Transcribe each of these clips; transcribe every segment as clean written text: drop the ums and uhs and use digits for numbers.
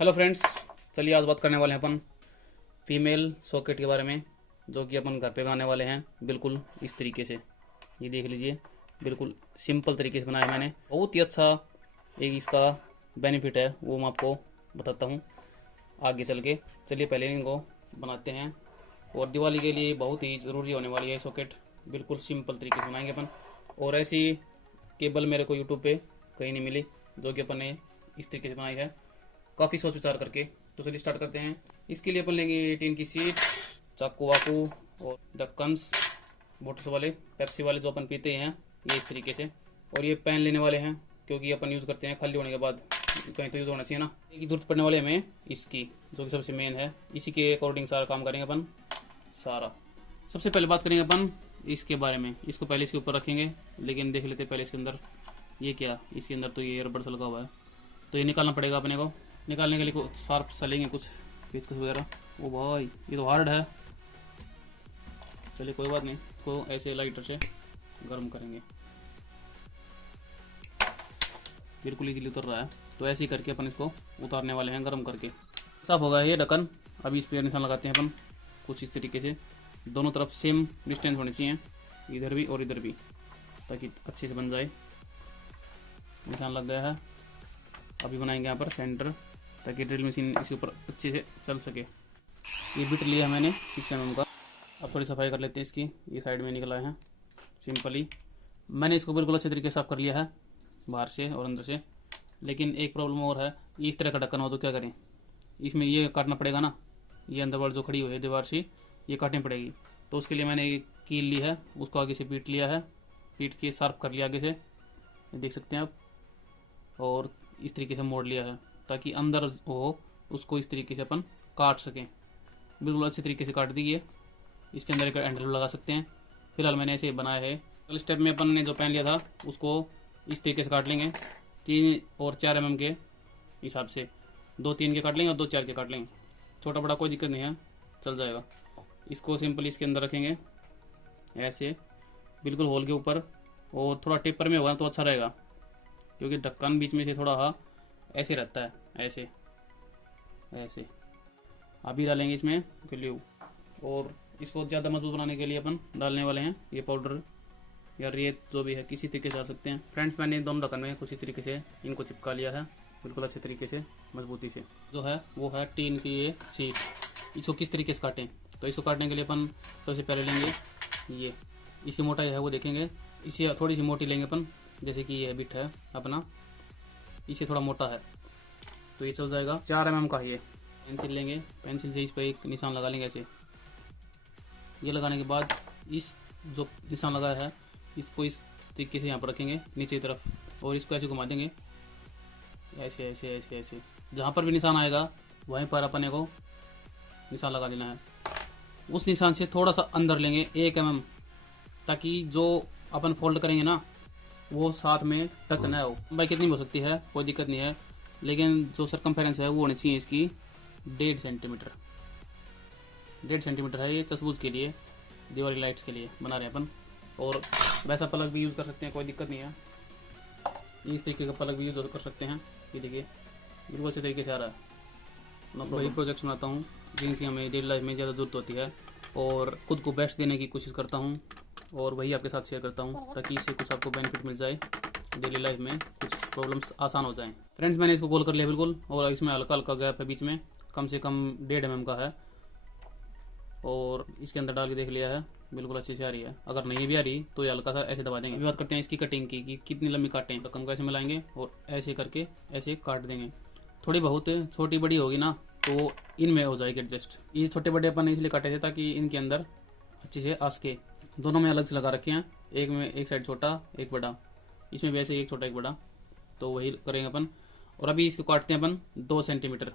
Hello friends, चलिए आज बात करने वाले हैं अपन फीमेल सॉकेट के बारे में, जो कि अपन घर पे बनाने वाले हैं। बिल्कुल इस तरीके से, ये देख लीजिए, बिल्कुल सिंपल तरीके से बनाया मैंने। बहुत ही अच्छा एक इसका बेनिफिट है, वो मैं आपको बताता हूँ आगे चल के। चलिए पहले इनको बनाते हैं, और दिवाली के लिए बहुत ही ज़रूरी होने वाली है सॉकेट। बिल्कुल सिंपल तरीके से बनाएंगे अपन। और ऐसी केबल मेरे को यूट्यूब पे कहीं नहीं मिली जो कि अपन ने इस तरीके से बनाई है, काफ़ी सोच विचार करके। तो चलिए स्टार्ट करते हैं। इसके लिए अपन लेंगे टीन की सीट, चाकू वाकू और ढक्कन्स, बोटल्स वाले, पेप्सी वाले जो अपन पीते हैं, ये इस तरीके से। और ये पैन लेने वाले हैं, क्योंकि अपन यूज़ करते हैं खाली होने के बाद, कहीं तो यूज़ होना चाहिए ना। एक जरूरत पड़ने वाली हमें इसकी, जो कि सबसे मेन है। इसी के अकॉर्डिंग सारा काम करेंगे अपन सारा। सबसे पहले बात करेंगे अपन इसके बारे में। इसको पहले इसके ऊपर रखेंगे, लेकिन देख लेते पहले इसके अंदर ये क्या। इसके अंदर तो ये रबड़ सा लगा हुआ है, तो ये निकालना पड़ेगा अपने को। निकालने के लिए कुछ शार्प सा लेंगे, कुछ पेचकस वगैरह। ओ भाई, ये तो हार्ड है। चलिए कोई बात नहीं, इसको ऐसे लाइटर से गर्म करेंगे। बिल्कुल इजीली उतर रहा है। तो ऐसे ही करके अपन इसको उतारने वाले हैं गर्म करके। साफ होगा ये ढक्कन। अभी इस पर निशान लगाते हैं अपन कुछ इस तरीके से। दोनों तरफ सेम डिस्टेंस होनी चाहिए, इधर भी और इधर भी, ताकि अच्छे से बन जाए। निशान लग गया है। अभी बनाएंगे यहाँ पर सेंटर, ताकि ड्रिल मशीन इसके ऊपर अच्छे से चल सके। ये बिट लिया मैंने 6 mm का। अब थोड़ी सफाई कर लेते हैं इसकी। ये साइड में निकला है सिंपली। मैंने इसको बिल्कुल अच्छे तरीके से साफ कर लिया है, बाहर से और अंदर से। लेकिन एक प्रॉब्लम और है, ये इस तरह का ढक्कन हो तो क्या करें। इसमें ये काटना पड़ेगा ना, ये अंदर वाल जो खड़ी हुई है दीवार से, ये काटनी पड़ेगी। तो उसके लिए मैंने एक कील ली है, उसको आगे से पीट लिया है, पीट के शार्प कर लिया आगे से, देख सकते हैं आप। और इस तरीके से मोड़ लिया है, ताकि अंदर हो उसको इस तरीके से अपन काट सकें। बिल्कुल अच्छे तरीके से काट दिए। इसके अंदर एक हैंडल लगा सकते हैं। फिलहाल मैंने ऐसे बनाया है। अगले स्टेप में अपन ने जो पैन लिया था, उसको इस तरीके से काट लेंगे 3 और 4 mm के हिसाब से। 2 3 के काट लेंगे और 2 4 के काट लेंगे। छोटा बड़ा कोई दिक्कत नहीं है, चल जाएगा। इसको सिंपली इसके अंदर रखेंगे ऐसे, बिल्कुल होल के ऊपर। और थोड़ा टेपर में होगा तो अच्छा रहेगा, क्योंकि ढक्कन बीच में से थोड़ा ऐसे रहता है, ऐसे ऐसे। अभी डालेंगे इसमें ग्लू, और इसको ज़्यादा मजबूत बनाने के लिए अपन डालने वाले हैं ये पाउडर या रेत, जो भी है, किसी तरीके से डाल सकते हैं। फ्रेंड्स, मैंने दोनों ढक्कन में कुछ इस तरीके से इनको चिपका लिया है, बिल्कुल अच्छे तरीके से मजबूती से। जो है वो है टीन की ये शीट। इसको किस तरीके से काटें, तो इसको काटने के लिए अपन सबसे पहले लेंगे ये, इसकी मोटाई है वो देखेंगे। इसे थोड़ी सी मोटी लेंगे अपन, जैसे कि ये बिट है अपना, इसे थोड़ा मोटा है तो ये चल जाएगा। 4 mm का ये पेंसिल लेंगे, पेंसिल से इस पर एक निशान लगा लेंगे ऐसे। ये लगाने के बाद इस जो निशान लगाया है, इसको इस तरीके से यहाँ पर रखेंगे नीचे की तरफ, और इसको ऐसे घुमा देंगे ऐसे ऐसे ऐसे ऐसे। जहाँ पर भी निशान आएगा वहीं पर अपने को निशान लगा देना है। उस निशान से थोड़ा सा अंदर लेंगे 1 mm, ताकि जो अपन फोल्ड करेंगे ना वो साथ में टच ना हो। लंबाई कितनी हो सकती है कोई दिक्कत नहीं है, लेकिन जो सरकमफेरेंस है वो होनी चाहिए इसकी 1.5 सेंटीमीटर। 1.5 सेंटीमीटर है ये चसबूज के लिए, दिवाली लाइट्स के लिए बना रहे हैं अपन। और वैसा पलक भी यूज़ कर सकते हैं, कोई दिक्कत नहीं है। इस तरीके का पलक भी यूज़ कर सकते हैं। ये देखिए बिल्कुल अच्छे तरीके से आ रहा है। मैं वही प्रोजेक्ट्स बनाता हूँ जिनकी हमें डेली लाइफ में ज़्यादा ज़रूरत होती है, और ख़ुद को बेस्ट देने की कोशिश करता हूँ, और वही आपके साथ शेयर करता हूँ, ताकि इससे कुछ आपको बेनिफिट मिल जाए, डेली लाइफ में कुछ प्रॉब्लम्स आसान हो जाएं। फ्रेंड्स, मैंने इसको गोल कर लिया बिल्कुल, और इसमें हल्का हल्का गैप है बीच में, कम से कम 1.5 mm का है। और इसके अंदर डाल के देख लिया है, बिल्कुल अच्छे से आ रही है। अगर नहीं भी आ रही तो ये हल्का सा ऐसे दबा देंगे। अभी बात करते हैं इसकी कटिंग की, कि कितनी लंबी काटें। तो कम को ऐसे मिलाएंगे और ऐसे करके ऐसे काट देंगे। थोड़ी बहुत छोटी बड़ी होगी ना तो इनमें हो जाएगी एडजस्ट। ये छोटे बड़े अपन इसलिए काटे थे ताकि इनके अंदर अच्छे से आ सके। दोनों में अलग से लगा रखे हैं, एक में एक साइड छोटा एक बड़ा, इसमें भी ऐसे एक छोटा एक बड़ा, तो वही करेंगे अपन। और अभी इसको काटते हैं अपन 2 सेंटीमीटर।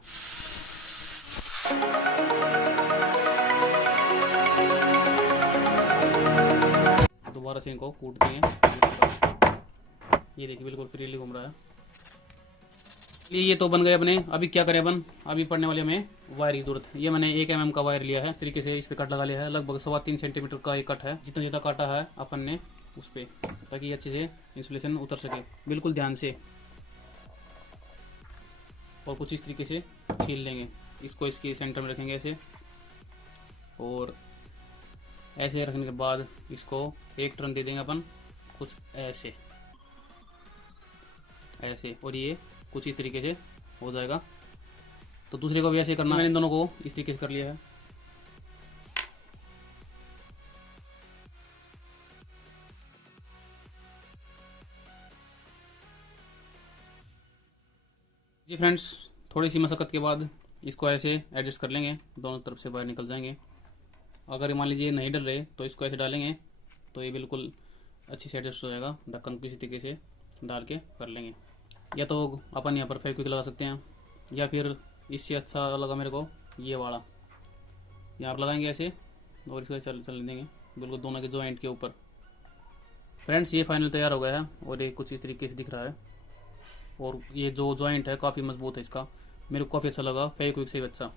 दोबारा से इनको कूट देंगे। ये देखिए बिल्कुल फ्रीली घूम रहा है। ये तो बन गए अपने। अभी क्या करें अपन, अभी पड़ने वाले हमें वायर की जरूरत है। ये मैंने 1 mm का वायर लिया है, इस तरीके से इस पे कट लगा लिया है। लगभग 3.25 सेंटीमीटर का ये कट है, जितना ज़्यादा काटा है अपन ने उस पे, ताकि अच्छे से इंसुलेशन उतर सके। बिल्कुल ध्यान से और कुछ इस तरीके से छील लेंगे। इसको इसके सेंटर में रखेंगे ऐसे, और ऐसे रखने के बाद इसको एक टर्न दे देंगे अपन कुछ ऐसे ऐसे, और ये कुछ इस तरीके से हो जाएगा। तो दूसरे को भी ऐसे करना है। मैंने इन दोनों को इस तरीके से कर लिया है। जी फ्रेंड्स, थोड़ी सी मशक्क़त के बाद इसको ऐसे एडजस्ट कर लेंगे, दोनों तरफ से बाहर निकल जाएंगे। अगर मान लीजिए नहीं डल रहे तो इसको ऐसे डालेंगे तो ये बिल्कुल अच्छी से एडजस्ट हो जाएगा। ढक्कन किसी तरीके से डाल के कर लेंगे। या तो अपन यहाँ पर फेविक्विक लगा सकते हैं, या फिर इससे अच्छा लगा मेरे को ये वाला, यहाँ पर लगाएंगे ऐसे और इसको चल देंगे बिल्कुल दोनों के जॉइंट के ऊपर। फ्रेंड्स, ये फाइनल तैयार हो गया है और ये कुछ इस तरीके से दिख रहा है। और ये जो जॉइंट है काफ़ी मजबूत है इसका, मेरे को काफ़ी अच्छा लगा, फेविक्विक से भी अच्छा।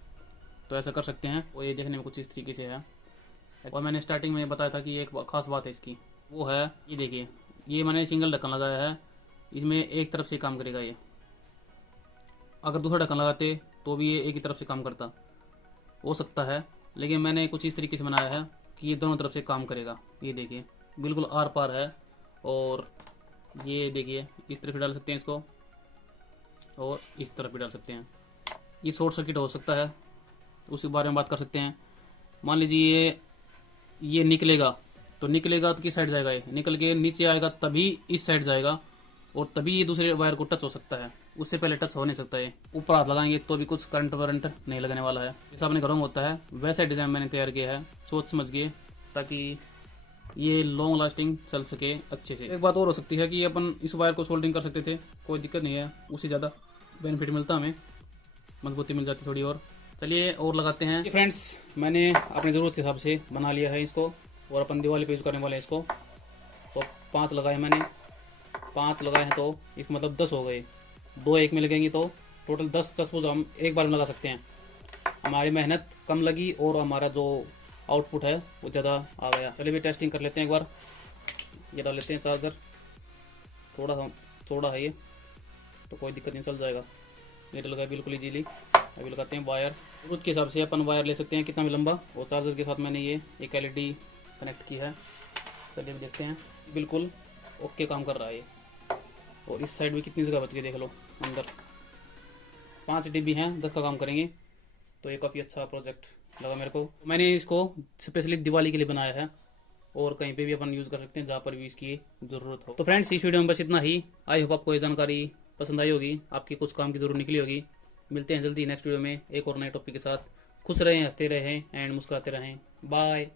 तो ऐसा कर सकते हैं। और ये देखने में कुछ इस तरीके से है। और मैंने स्टार्टिंग में बताया था कि एक खास बात है इसकी, वो है ये देखिए, ये मैंने सिंगल ढक्कन लगाया है, इसमें एक तरफ से काम करेगा ये। अगर दूसरा ढक्कन लगाते तो भी ये एक ही तरफ से काम करता हो सकता है, लेकिन मैंने कुछ इस तरीके से बनाया है कि ये दोनों तरफ से काम करेगा। ये देखिए बिल्कुल आर पार है। और ये देखिए इस तरफ भी डाल सकते हैं इसको, और इस तरफ भी डाल सकते हैं। ये शॉर्ट सर्किट हो सकता है, उसी बारे में बात कर सकते हैं। मान लीजिए ये निकलेगा तो किस साइड जाएगा, ये निकल के नीचे आएगा तभी इस साइड जाएगा, और तभी ये दूसरे वायर को टच हो सकता है, उससे पहले टच हो नहीं सकता है। ऊपर हाथ लगाएंगे तो भी कुछ करंट वरंट नहीं लगने वाला है। जैसा अपने घरों में होता है वैसा डिज़ाइन मैंने तैयार किया है, सोच समझ के, ताकि ये लॉन्ग लास्टिंग चल सके अच्छे से। एक बात और हो सकती है कि अपन इस वायर को सोल्डरिंग कर सकते थे, कोई दिक्कत नहीं है, उससे ज़्यादा बेनिफिट मिलता हमें, मजबूती मिल जाती थोड़ी और। चलिए और लगाते हैं। फ्रेंड्स, मैंने अपनी ज़रूरत के हिसाब से बना लिया है इसको, और अपन दिवाली पे यूज़ करने वाले हैं इसको। तो 5 लगाए मैंने, 5 लगाए हैं तो इसका मतलब 10 हो गए। 2 एक में लगेंगी तो टोटल 10 सपोज हम एक बार में लगा सकते हैं। हमारी मेहनत कम लगी और हमारा जो आउटपुट है वो ज़्यादा आ गया। चलिए भी टेस्टिंग कर लेते हैं एक बार। ये डाल लेते हैं चार्जर, थोड़ा सा चौड़ा है ये तो कोई दिक्कत नहीं, चल जाएगा। ये डल गया बिल्कुल इजीली। अभी लगाते हैं वायर, जरूरत के हिसाब से अपन वायर ले सकते हैं कितना भी लंबा। और चार्जर के साथ मैंने ये एक LED कनेक्ट की है। चलिए देखते हैं, बिल्कुल ओके काम कर रहा है ये। और इस साइड में कितनी जगह बच गई देख लो, अंदर 5 DB हैं, 10 का काम करेंगे। तो ये काफ़ी अच्छा प्रोजेक्ट लगा मेरे को। मैंने इसको स्पेशली दिवाली के लिए बनाया है, और कहीं पे भी अपन यूज़ कर सकते हैं जहाँ पर भी इसकी ज़रूरत हो। तो फ्रेंड्स, इस वीडियो में बस इतना ही। आई होप आपको ये जानकारी पसंद आई होगी, आपकी कुछ काम की ज़रूर निकली होगी। मिलते हैं जल्दी नेक्स्ट वीडियो में एक और नए टॉपिक के साथ। खुश रहें, हंसते रहें एंड मुस्कुराते रहें। बाय।